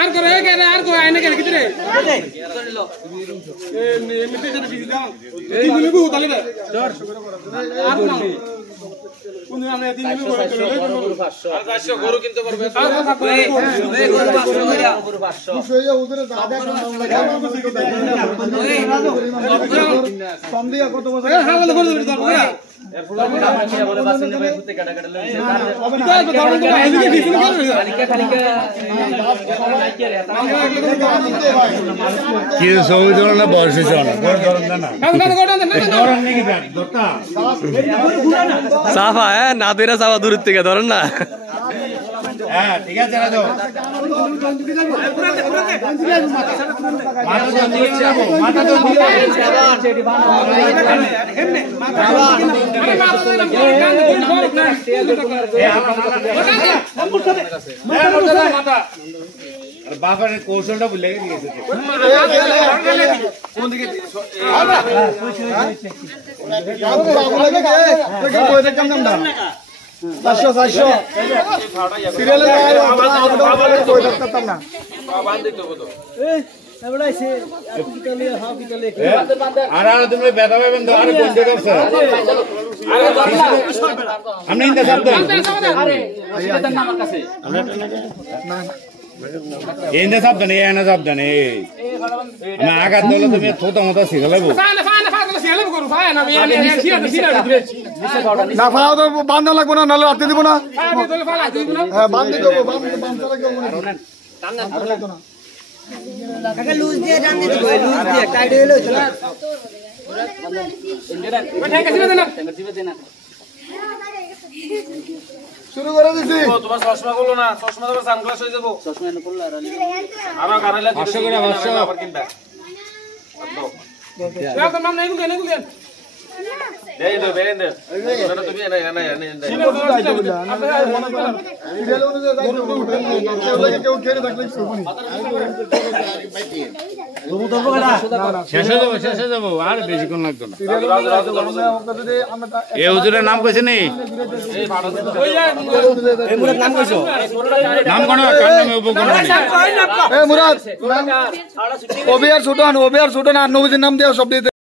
আর করে কেন আর কো আইনে কেন কিতরে এ মিতে যেটা বিজি দাও এই নিবু তালে দে আর না কোন আমরা দিন নিবু করে গরু 500 আর 400 গরু কিনতে পারবে এই গরু 500 করে গরু 500 খুশইয়া ওদের দাদা কম দিয়া কত বছর হ্যাঁ বলে করে দিতে পারবো এর ফুল মাটি বলে বাসন নেবে ফুতে কাটা কাটা লইছে কি সবই ধরনের বয়স হয়েছে অনেক সাফা হ্যাঁ না ধরে সাফা দূর থেকে ধরেন না হ্যাঁ ঠিক আছে বাবার কৌশলটা ভুলে গেছে সাবধানে আঘাত দিলে তুমি থোতা মতো শিখে লাগবো না ফাও তো বান্ধা লাগবো না নাহলে রাখতে দিব না বান্ধে দেবো লুজ দিয়ে রান্না দিব লুজ দিয়ে টাইট হইলো চলো শুরু করে দিছি তোমার চশমা গুলো না চশমা তো সানগ্লাস হয়ে যাবো চশমা এনে পড়লা আর গানাইলা 500 করে 500 আবার কিনবা দাও তো নাম নাই গুলো নেই গুলো দেই দে বেরেন দে ওটা তুমি এনে সিরিয়াল অনুযায়ী দায়িত্ব কেউ লাগে কেউ খেয়ে থাকলে শেষে যাবো আর বেশিক্ষণ লাগতো না এ হুজুরের নাম কইছে নি নাম কোন মুরাদ ওবিআর ছোট আর নবীর নাম দিয়ে সব দিয়ে